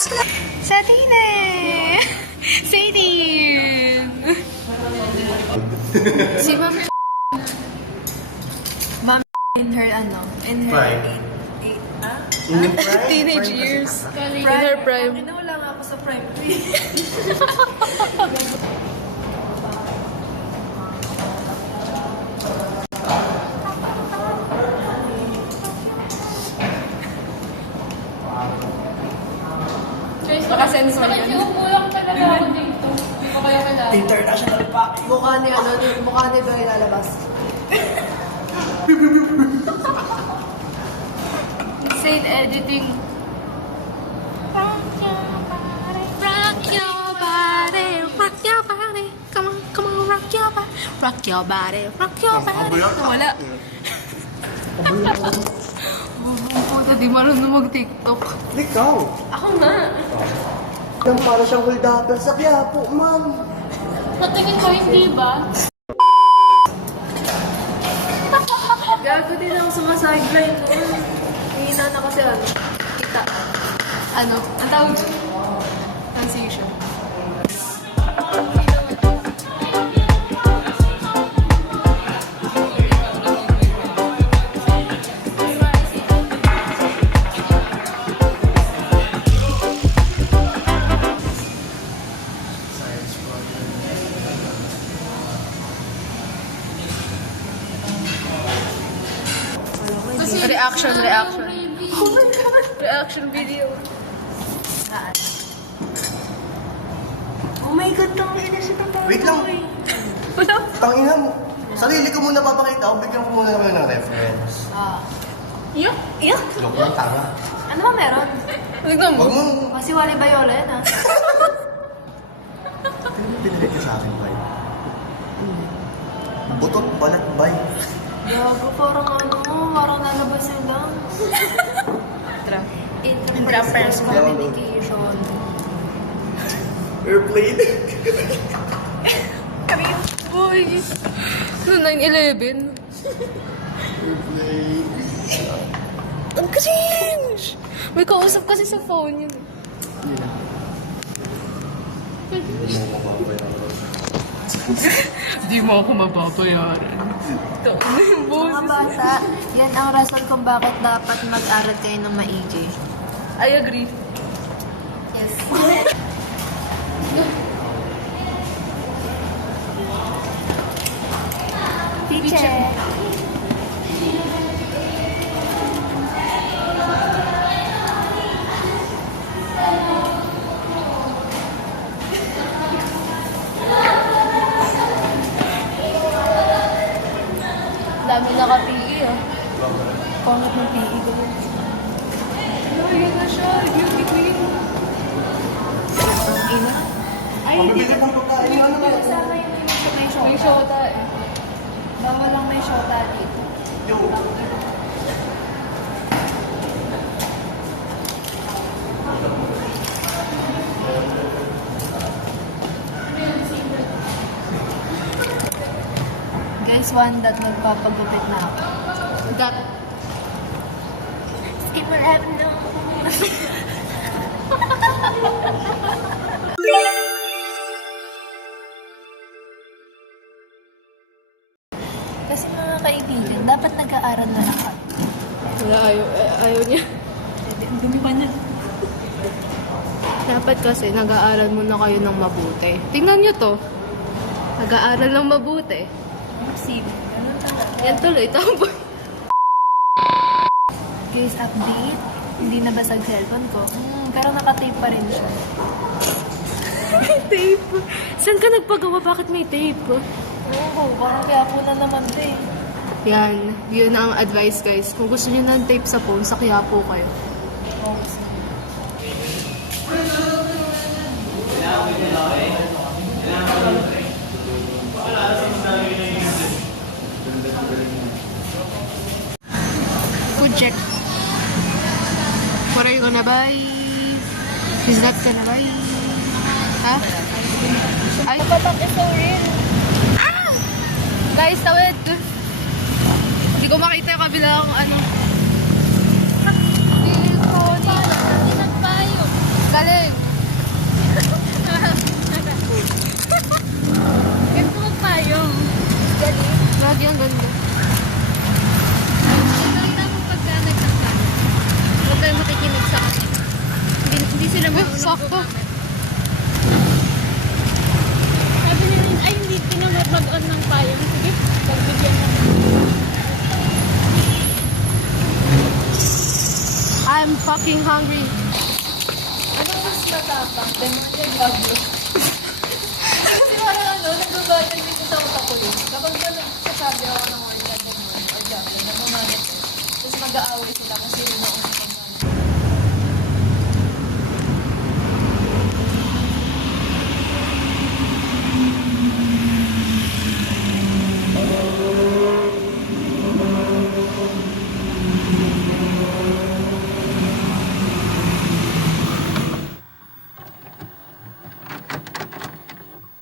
Sadine! Sadine! Si Ma'am Ma'am in her Prime. teenage years. In her prime. Wala nga ako sa prime 3. Naka-sensor yan. Upo lang talaga ako dito. Hindi ko kaya kailangan. International packing. Mukha ni ba ilalabas? Insane editing. Rock your body, rock your body. Come on, come on, rock your body. Rock your body, rock your body. Wala. Puta, di marunong mag-TikTok. Ikaw. Ako nga. Yan para siyang hold-upper sa Quiapo, ma'am. Natingin ko hindi ba? Gago din ako sa mga sideline mo. Hihina na kasi kita. Ano? Ang tawag dyan? Transition. Reaction. Oh my God! Reaction video. Oh my God, tang ina siya tatawag. Wait lang. Wala. Tangina mo. Sarili ko muna papakita ako. Bigyan ko muna naman ng reference. Yuck! Joke lang, tanga. Ano ba meron? Tignan mo. Huwag mong Kasi wali bayola yan, ha? pinilit ka sa akin, bay. Butot, balat, bay. Gago, parang nalabas yun lang. Intrapersonal communication. Airplane. Boy! No, 9/11. Airplane. Ang cringe! May kausap kasi sa phone yun. Di mo ako mababayaran. Ito na yung Mga boses. bata, yan ang rason kung bakit dapat mag-aral kayo ng maigi. I agree. Yes. Teacher. Dami naka-PE ah. Pangit ng PE ko. Ayun na siya, beauty queen. Ang ina. Ay, hindi. Pabibili pong pagkain. Ano ba? Sana yun yung sa may May shota. shota eh. Bawal lang may shota dito. Yo. Guys, one that magpapagupit na ako. That. Skip will have no. Kasi mga kaibigan, dapat nag-aaral na lahat. Wala, ayaw niya. Ang dumi pa niya. Dapat kasi nag-aaral muna kayo ng mabuti. Tingnan nyo to. Nag-aaral ng mabuti. Sim. Ganun talaga. Yan tuloy, tama. Guys, update. Hindi nabasag cellphone ko. Pero nakatape pa rin siya. Tape. Saan ka nagpagawa? Bakit may tape? Oo, parang kaya po na naman ito eh. Yan. Yun ang advice, guys. Kung gusto nyo ng tape sa phone, sakya po kayo. Food check. What are you gonna buy? Is that gonna buy? Ha? Ay, Patak is so real. guys, tawid! Hindi ko makita yung kabilang ano. Hindi ko nagpayo. Galing. Ganito magpayong. Galing. Grabe ang ganda. Maganda mo pagka nagtakla. Huwag kayong makikinig sa akin. Hindi sila marunong sakto. gumamit. Sabi nila, ay hindi tinamad mag-on ng payong. Sige, pagbigyan na. I'm fucking hungry. Ano mas matapang? Demanded Pablo. Kasi parang nagbabatay dito sa utak ko yun. Kapag ba nagsasabi ako ng orgasm mo, orgasm, namamanit ko. Tapos mag-aaway sila kung sino yung